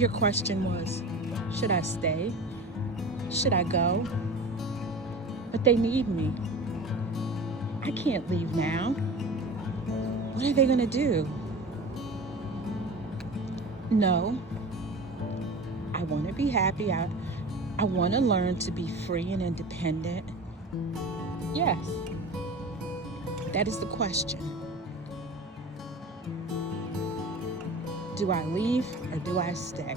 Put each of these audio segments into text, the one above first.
Your question was, should I stay? Should I go? But they need me. I can't leave now. What are they going to do? No, I want to be happy. I want to learn to be free and independent. Yes, that is the question. Do I leave or do I stay?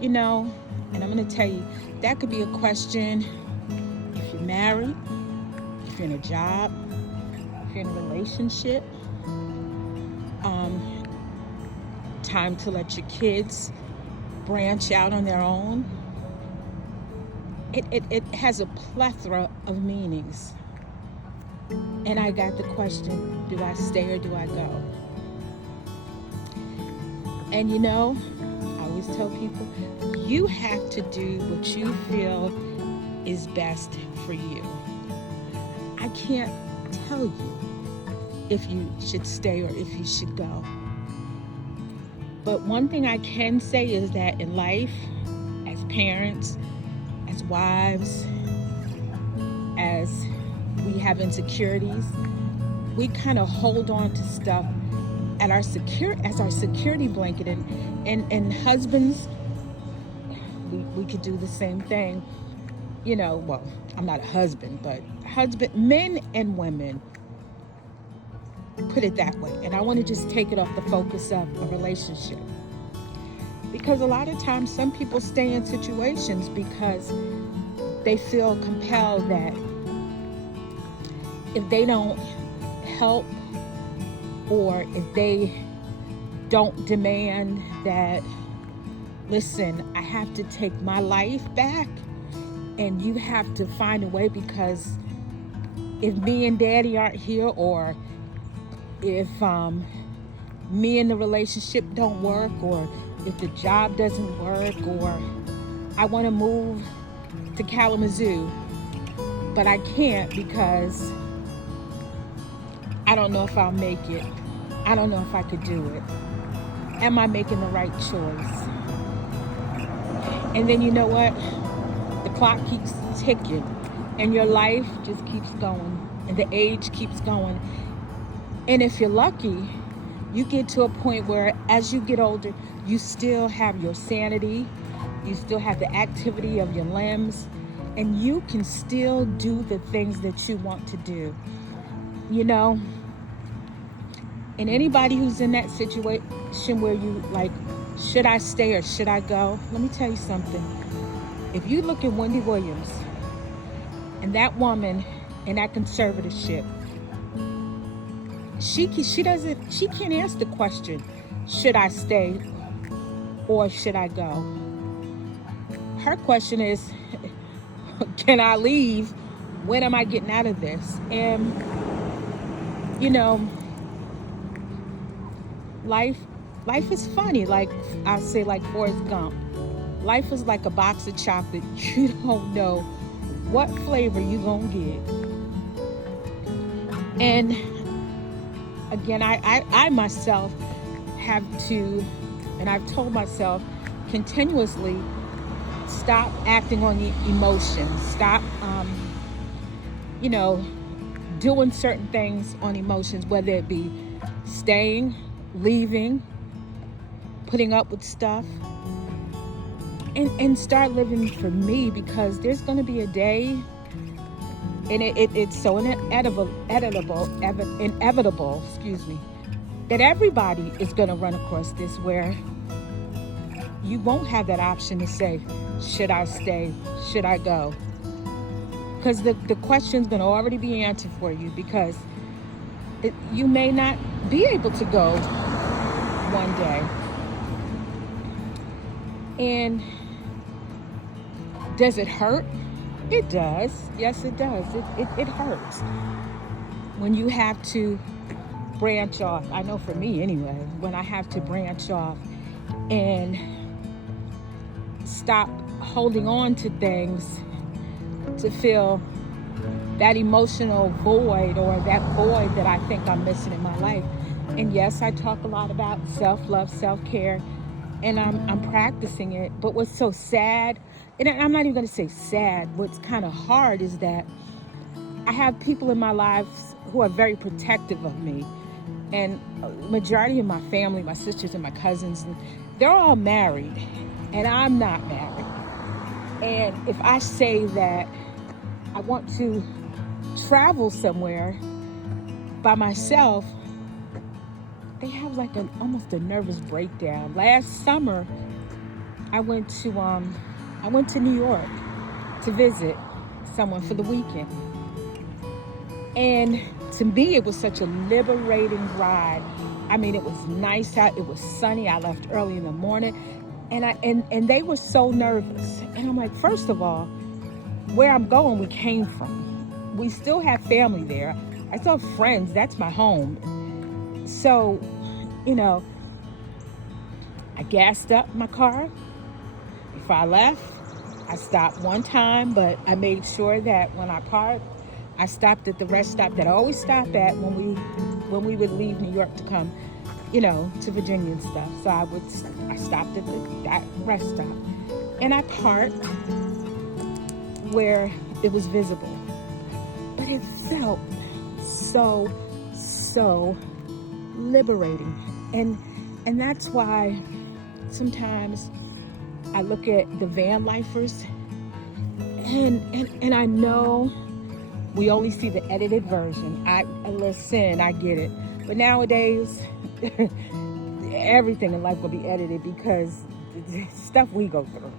And I'm going to tell you, that could be a question if you're married, if you're in a job, if you're in a relationship. Time to let your kids branch out on their own. It has a plethora of meanings. And I got the question, do I stay or do I go? And I always tell people, you have to do what you feel is best for you. I can't tell you if you should stay or if you should go. But one thing I can say is that in life, as parents, as wives, as we have insecurities, we kind of hold on to stuff as our security blanket. And husbands, we could do the same thing. Well, I'm not a husband, but men and women, put it that way. And I want to just take it off the focus of a relationship. Because a lot of times some people stay in situations because they feel compelled that if they don't help or if they don't demand that, listen, I have to take my life back and you have to find a way, because if me and daddy aren't here, or if me and the relationship don't work, or if the job doesn't work, or I want to move to Kalamazoo, but I can't because I don't know if I'll make it. I don't know if I could do it. Am I making the right choice? And then you know what? The clock keeps ticking and your life just keeps going and the age keeps going. And if you're lucky, you get to a point where as you get older, you still have your sanity, you still have the activity of your limbs, and you can still do the things that you want to do. And anybody who's in that situation where you like, should I stay or should I go? Let me tell you something. If you look at Wendy Williams and that woman in that conservatorship, she can't ask the question, should I stay or should I go? Her question is, can I leave? When am I getting out of this? And life is funny. Like I say, like Forrest Gump, life is like a box of chocolate. You don't know what flavor you gonna get. And again, I myself have to, and I've told myself continuously, stop acting on the emotions. Stop, doing certain things on emotions, whether it be staying, leaving, putting up with stuff, and start living for me, because there's going to be a day, and it's so inevitable, that everybody is going to run across this, where you won't have that option to say, should I stay, should I go? Because the question's going to already be answered for you, because you may not be able to go one day. And does it hurt? It does. Yes, it does. It hurts when you have to branch off. I know for me anyway, when I have to branch off and stop holding on to things to fill that emotional void, or that void that I think I'm missing in my life. And yes, I talk a lot about self-love, self-care, and I'm practicing it. But what's so sad, and I'm not even going to say sad, what's kind of hard is that I have people in my lives who are very protective of me, and majority of my family, my sisters and my cousins, they're all married, and I'm not married. And if I say that I want to travel somewhere by myself, they have like almost a nervous breakdown. Last summer, I went to New York to visit someone for the weekend. And to me, it was such a liberating ride. I mean, it was nice out. It was sunny. I left early in the morning, and they were so nervous. And I'm like, first of all, where I'm going, we came from. We still have family there. I still have friends. That's my home. So, I gassed up my car before I left. I stopped one time, but I made sure that when I parked, I stopped at the rest stop that I always stop at when we would leave New York to come, to Virginia and stuff. So I stopped at that rest stop, and I parked where it was visible. But it felt so liberating, and that's why sometimes I look at the van lifers, and I know we only see the edited version. I get it. But nowadays, everything in life will be edited because the stuff we go through.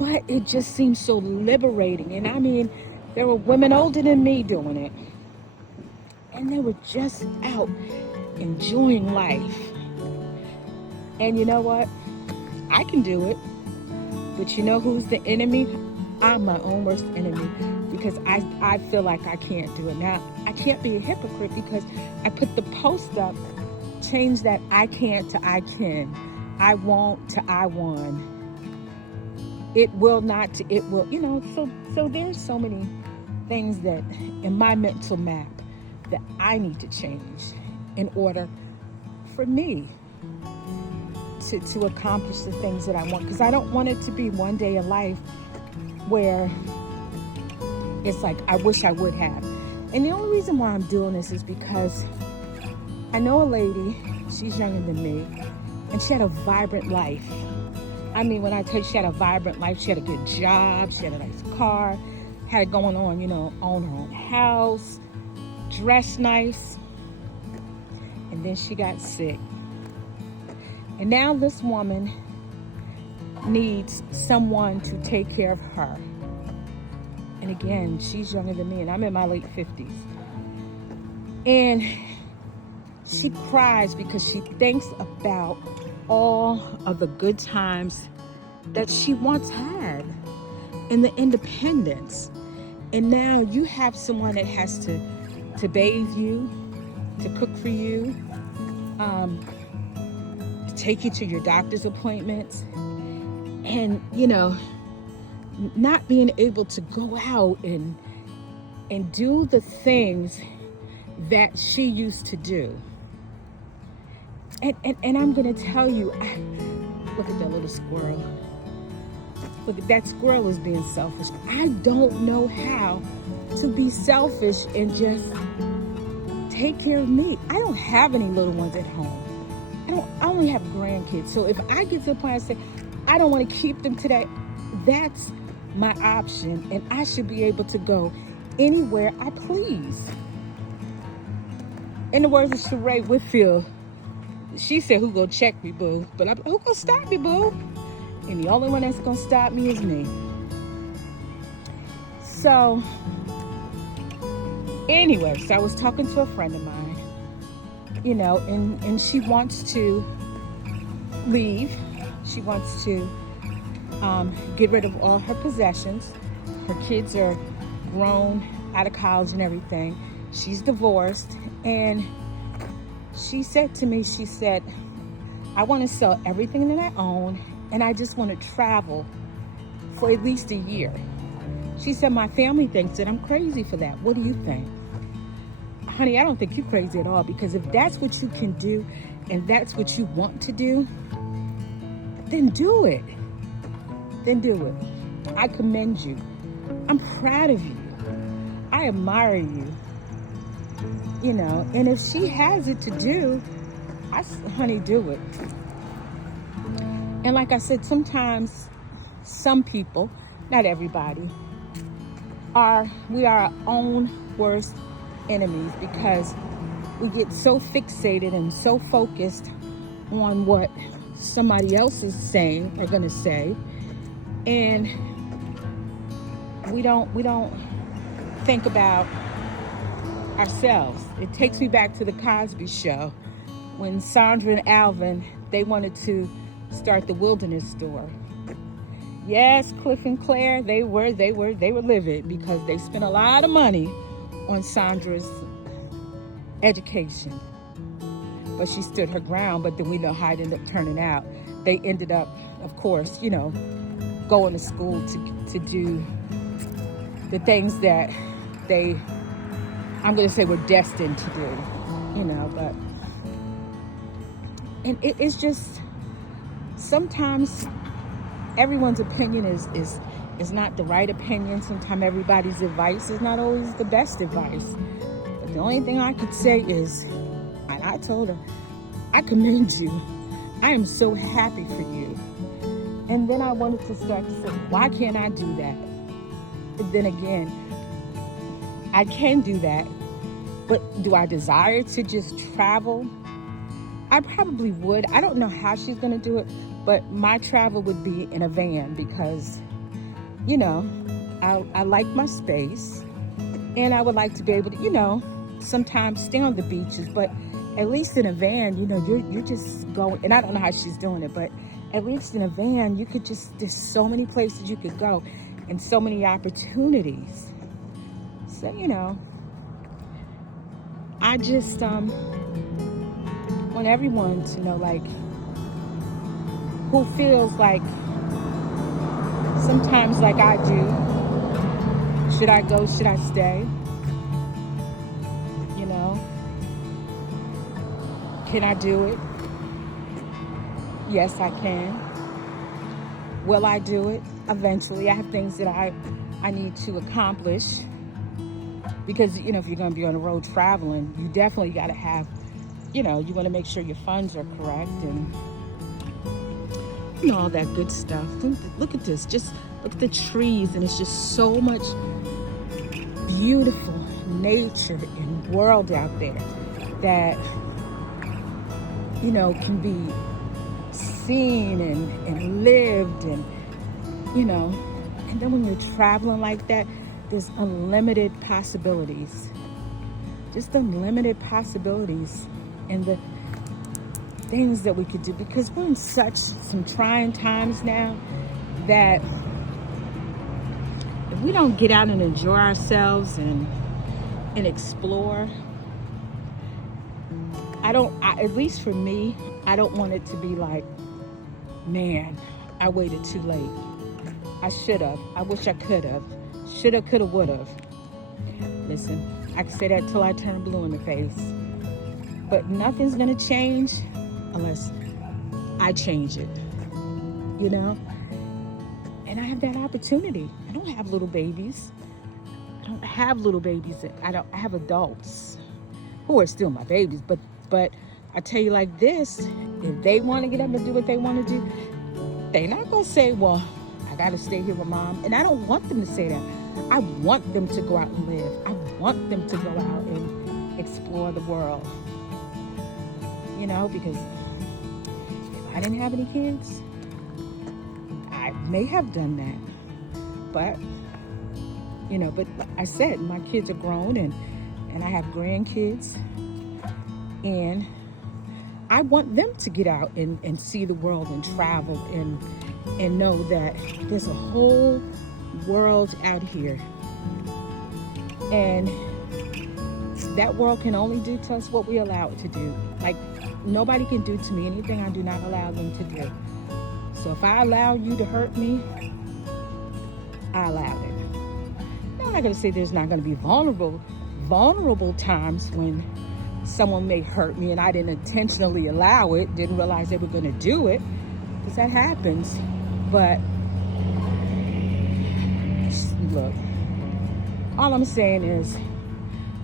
But it just seems so liberating. And I mean, there were women older than me doing it. And they were just out enjoying life. And you know what? I can do it. But you know who's the enemy? I'm my own worst enemy, because I feel like I can't do it. Now, I can't be a hypocrite because I put the post up, change that I can't to I can, I won't to I won. It will not to it will, so there's so many things that in my mental map that I need to change in order for me to accomplish the things that I want, because I don't want it to be one day in life where it's like, I wish I would have. And the only reason why I'm doing this is because I know a lady, she's younger than me, and she had a vibrant life. I mean, when I tell you she had a vibrant life, she had a good job, she had a nice car, had it going on, own her own house, dressed nice. And then she got sick. And now this woman needs someone to take care of her. And again, she's younger than me, and I'm in my late 50s. And she cries because she thinks about all of the good times that she once had and the independence. And now you have someone that has to bathe you, to cook for you, to take you to your doctor's appointments, and not being able to go out and do the things that she used to do. And I'm gonna tell you, look at that little squirrel. Look, that squirrel is being selfish. I don't know how to be selfish and just take care of me. I don't have any little ones at home. I only have grandkids. So if I get to the point I say, I don't want to keep them today, that's my option, and I should be able to go anywhere I please. In the words of Sheree Whitfield, she said, who gonna check me, boo? But who gonna stop me, boo? And the only one that's gonna stop me is me. So, anyway, so I was talking to a friend of mine, and she wants to leave. She wants to get rid of all her possessions. Her kids are grown, out of college and everything. She's divorced, and she said to me, I want to sell everything that I own, and I just want to travel for at least a year. She said, my family thinks that I'm crazy for that. What do you think? Honey, I don't think you're crazy at all, because if that's what you can do and that's what you want to do, then do it. Then do it. I commend you. I'm proud of you. I admire you. And if she has it to do, honey, do it. And like I said, sometimes some people, not everybody, we are our own worst enemies because we get so fixated and so focused on what somebody else is saying or gonna say, and we don't think about ourselves. It takes me back to the Cosby Show when Sandra and Alvin, they wanted to start the wilderness store. Yes, Cliff and Claire, they were livid because they spent a lot of money on Sandra's education. But she stood her ground, but then we know how it ended up turning out. They ended up, of course, going to school to do the things that I'm going to say were destined to do, but, and it's just, sometimes everyone's opinion is not the right opinion. Sometimes everybody's advice is not always the best advice. But the only thing I could say is, and I told her, I commend you. I am so happy for you. And then I wanted to start to say, why can't I do that? But then again, I can do that. But do I desire to just travel? I probably would. I don't know how she's going to do it, but my travel would be in a van because, I like my space, and I would like to be able to, sometimes stay on the beaches, but at least in a van, you're just going, and I don't know how she's doing it, but at least in a van, you could there's so many places you could go and so many opportunities. So, I just want everyone to know, like, who feels like sometimes like I do, should I go, should I stay? Can I do it? Yes, I can. Will I do it? Eventually. I have things that I need to accomplish. Because, if you're going to be on the road traveling, you definitely got to have, you want to make sure your funds are correct and, all that good stuff. Look at this. Just look at the trees. And it's just so much beautiful nature and world out there that, can be seen and lived and, and then when you're traveling like that, there's unlimited possibilities. Just unlimited possibilities in the things that we could do, because we're in some trying times now that if we don't get out and enjoy ourselves and explore, at least for me, I don't want it to be like, man, I waited too late. I should have. I wish I could have. Shoulda, coulda, woulda. Listen, I can say that till I turn blue in the face. But nothing's going to change unless I change it, And I have that opportunity. I don't have little babies. I have adults who are still my babies. But I tell you like this, if they want to get up and do what they want to do, they're not going to say, well, I got to stay here with mom. And I don't want them to say that. I want them to go out and live. I want them to go out and explore the world. Because if I didn't have any kids, I may have done that. But, but like I said, my kids are grown and I have grandkids. And I want them to get out and see the world and travel and know that there's a whole world out here. And that world can only do to us what we allow it to do. Like, nobody can do to me anything I do not allow them to do. So if I allow you to hurt me, I allowed it. Now, I'm not going to say there's not going to be vulnerable times when someone may hurt me and I didn't intentionally allow it, didn't realize they were going to do it. because that happens. But look, all I'm saying is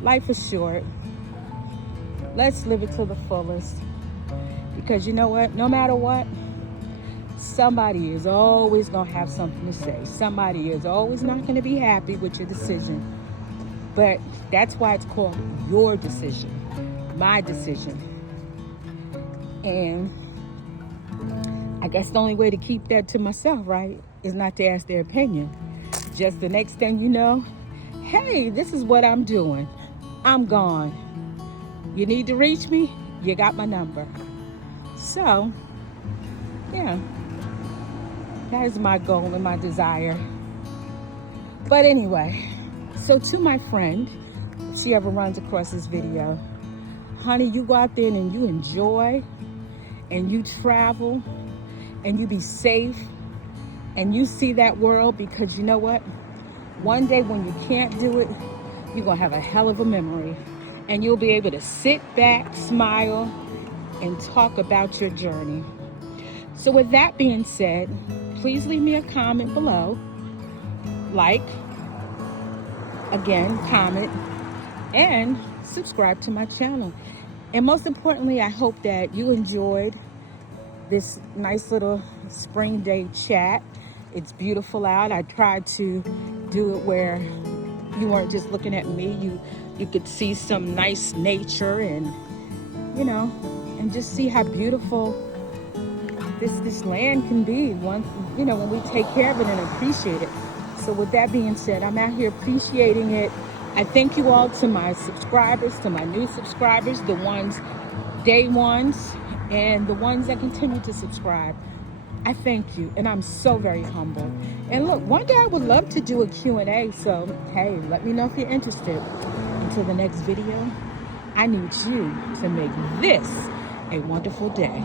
life is short. Let's live it to the fullest, because you know what, no matter what, somebody is always going to have something to say. Somebody is always not going to be happy with your decision. But that's why it's called your decision, my decision. And I guess the only way to keep that to myself, right, is not to ask their opinion. Just the next thing you know, hey, this is what I'm doing. I'm gone. You need to reach me? You got my number. So, yeah, that is my goal and my desire. But anyway, so to my friend, if she ever runs across this video, honey, you go out there and you enjoy and you travel and you be safe and you see that world, because you know what? One day when you can't do it, you're going to have a hell of a memory, and you'll be able to sit back, smile, and talk about your journey. So with that being said, please leave me a comment below. Like, again, comment, and subscribe to my channel. And most importantly, I hope that you enjoyed this nice little spring day chat. It's beautiful out. I tried to do it where you weren't just looking at me. You could see some nice nature, and you know, and just see how beautiful this land can be when we take care of it and appreciate it. So with that being said, I'm out here appreciating it. I thank you all, to my subscribers, to my new subscribers, the ones day ones, and the ones that continue to subscribe. I thank you, and I'm so very humble. And look, one day I would love to do a Q&A, so hey, let me know if you're interested. Until the next video, I need you to make this a wonderful day.